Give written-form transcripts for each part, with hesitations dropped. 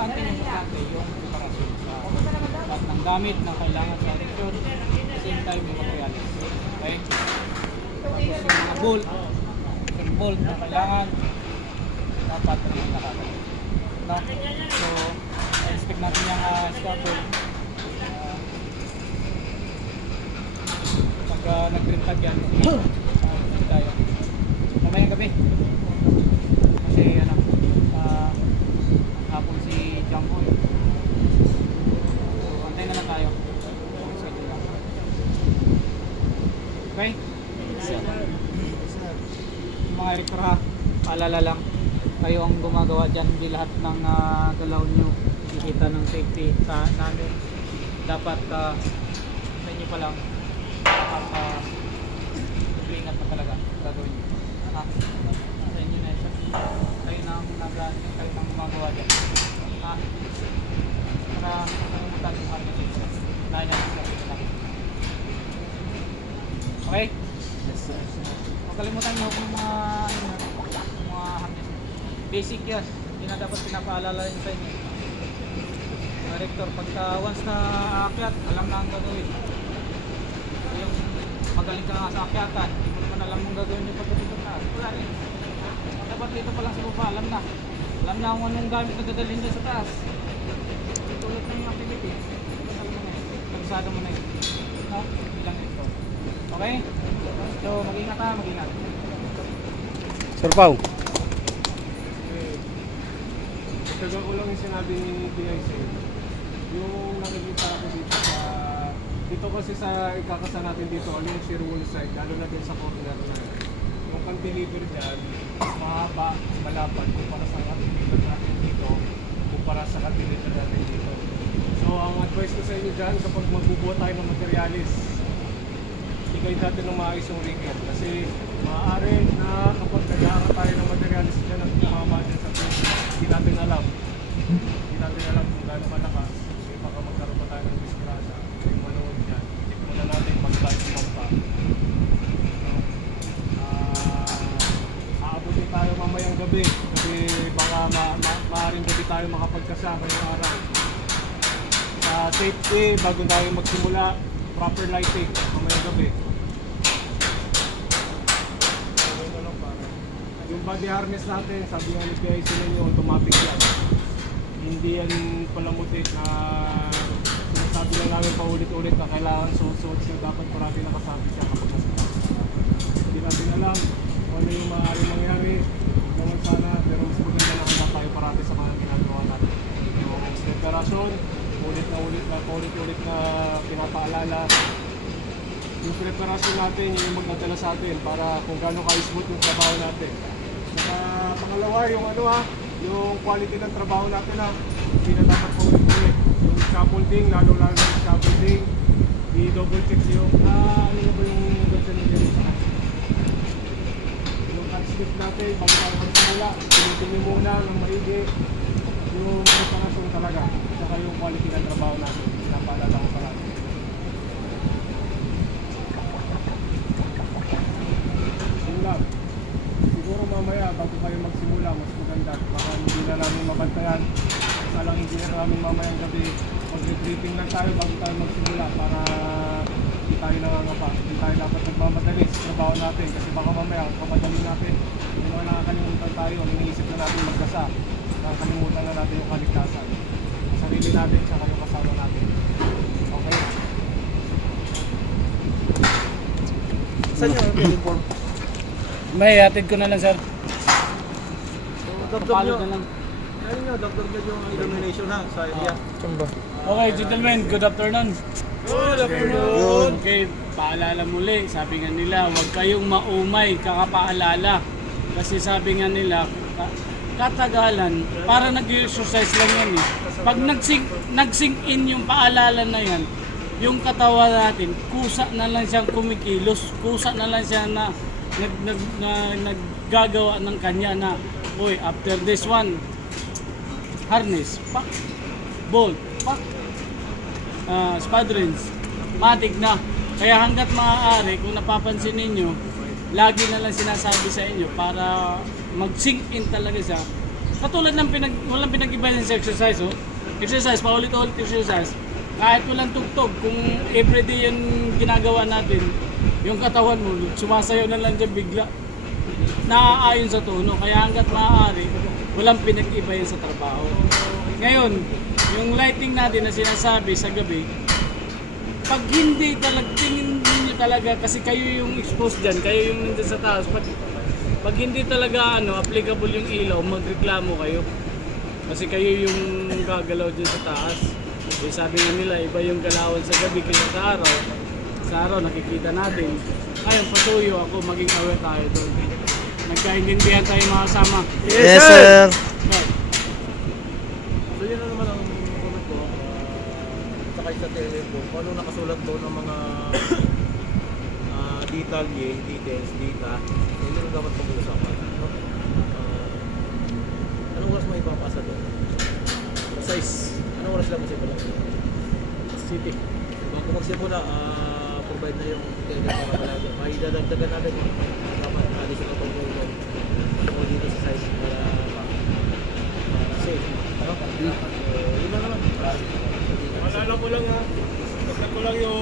importante yung preparasyon sa lahat ng gamit na kailangan sa action. At the same time, yung materials. Okay? Tapos yung mga bolt na kailangan, dapat rin nakakagay. No? So, expect natin yung scaffold. Pag nag-printag yan, tayo. Mamayang gabi. Kasi ano, hapon si Jumbo. So, antay na lang tayo. Okay? Yung mga elector ha, paalala lang. Kayo ang gumagawa dyan, hindi lahat ng galaw nyo nakikita ng safety sa namin. Dapat sa inyo pa lang ingat na talaga gagawin nyo. Ha? Sa inyo na siya. Kayo nang gumagawa dyan. Ha? Para makalimutan yung harness. Dahil na sa sarili lang. Okay? Huwag kalimutan nyo kung mga harness. Basic yan. Hindi na dapat pinapaalala rin sa inyo. Mga rector, pagka once na aakyat, alam na ang gagawin. Yung magaling ka nga sa akyatan, hindi mo naman alam mong gagawin yung pagdating sa taas. Wala rin. Dapat dito pa lang sa baba, alam na. Alam na kung anong gamit na dadalhin dyan sa taas. Tulad na yung activity. Pagsado mo na yun. No? Ilang ito. Okay? So, mag-ingat ha, mag-ingat. Sir Pao. Taga ko lang yung sinabi ni PIC. Yung nakikita ko dito kasi sa ikakasa natin dito, yung shear wall side, lalo na din sa corner na yung cantilever dyan, mahaba, malapad kumpara sa cantilever natin dito, kumpara sa cantilever natin dito. So ang advice ko sa inyo dyan, kapag magbubuo tayo ng materialis, igay natin ng maayos yung rigger. Kasi maaari na kapag nag-aaral tayo ng materialis dyan at tumama dyan sa pwede, hindi natin alam. Hindi natin alam kung gaano malakas. Kasi baka magkaroon pa tayo ng disgrasya. Yung manood dyan, check muna natin pag-live pa. Aabutin tayo mamayang gabi. Kasi baka maaaring gabi tayo makapagkasama yung araw. Sa safety, bago tayo magsimula, proper lighting mamayang gabi. Yung body harness natin, sabi nga ni PIC ninyo, automatic yan. Hindi yan palamutit na sinasabi lang namin paulit-ulit na kailangan suot-suot siya, dapat parati nakasabi siya kapag nasa taas. Hindi natin alam kung ano yung maaaring mangyari. Kung sana, pero mas maganda na handa tayo parati sa mga ginagawa natin. Yung preparasyon, ulit na pinapaalala. Yung preparasyon natin, yung magdadala sa atin para kung gaano ka-smooth yung trabaho natin. Saka pangalawa, yung quality ng trabaho natin hindi na dapat paulit-ulit. Yung scaffolding, lalo-lalo yung scaffolding, i-double check yung, ano na ba yung gansan na dyan sa cut. Yung cut slip natin, bago tayo magsimula, tinitingin muna ng maigi yung preparasyon talaga. Saka yung quality ng trabaho natin, pinapaalala ko palagi. Lang. Siguro mamaya bago kayo magsimula mas maganda, baka hindi na namin mabantayan, salang engineer namin mamayang gabi, mag-briefing lang tayo bago tayo magsimula para hindi tayo nangangapa, hindi tayo dapat nagmamadali sa trabaho natin kasi baka mamaya ang pamadali natin, hindi naman nakakalimutan tayo, iniisip na natin magkasa, nakakalimutan na natin yung kaligtasan sa sarili natin sa kayong kasama natin. Okay? Saan yung uniform? May hatid ko na lang sir. Dagdag Papalo nyo. na lang. Ayun nyo, dagdag nyo yung illumination ha sa area. Okay gentlemen, good afternoon. Good afternoon. Okay, paalala muli, sabi nga nila, huwag kayong maumay, kakapaalala. Kasi sabi nga nila, katagalan, para nag-exercise lang yan eh. Pag nag-sink in yung paalala na yan, yung katawan natin, kusa na lang siyang kumikilos, kusa na lang siya na naggagawa ng kanya na, uy, after this one, harness, pak, bolt, pak, spadrins, matig na. Kaya hanggat maaari, kung napapansin ninyo, lagi na lang sinasabi sa inyo para mag-sink in talaga siya, katulad ng walang pinag-iba sa exercise, oh. Exercise, paulit-ulit exercise. Kahit walang tugtog, kung everyday yung ginagawa natin, yung katawan mo, sumasayaw na lang dyan bigla. Naaayon sa tono, kaya hanggat maaari, walang pinag-iba yun sa trabaho. Ngayon, yung lighting natin na sinasabi sa gabi, pag hindi tingin niyo talaga, kasi kayo yung exposed dyan, kayo yung nandun sa taas, pag hindi talaga applicable yung ilaw, magreklamo kayo. Kasi kayo yung gagalaw dyan sa taas. Eh, sabi nila, iba yung galawan sa gabi kaysa sa araw. Sa araw, nakikita natin. Ngayon, patuyo ako, maging aware tayo doon. Nagkaintindihan tayo mga kasama. Yes, sir. Right. So yun na naman ang comment ko. Sakay sa telephone, kung ano nakasulat doon ng mga details, data, yun yung dapat pag-uusapan. No? Anong oras mo ipapasa doon? Size. Anong oras lang mo siya City. Kung magsimula, provide na yung telephone para palagi. May dadagdagan natin yung dapat additional control o dito sa size para safe. No? So, yun lang naman. Maalala ko lang ha. Pagkat ko lang yung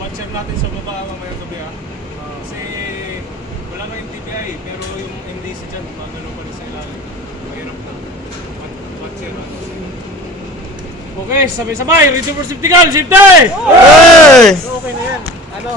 watcher natin sa baba mamaya gabi ha. Kasi wala nga yung TPI pero yung MDC dyan magano pa rin sa ilalim. Mahirap na. Watcher ha. Okay, sabay-sabay. Ready for safety gun. Safety! Hey! So, okay na yan. Ano,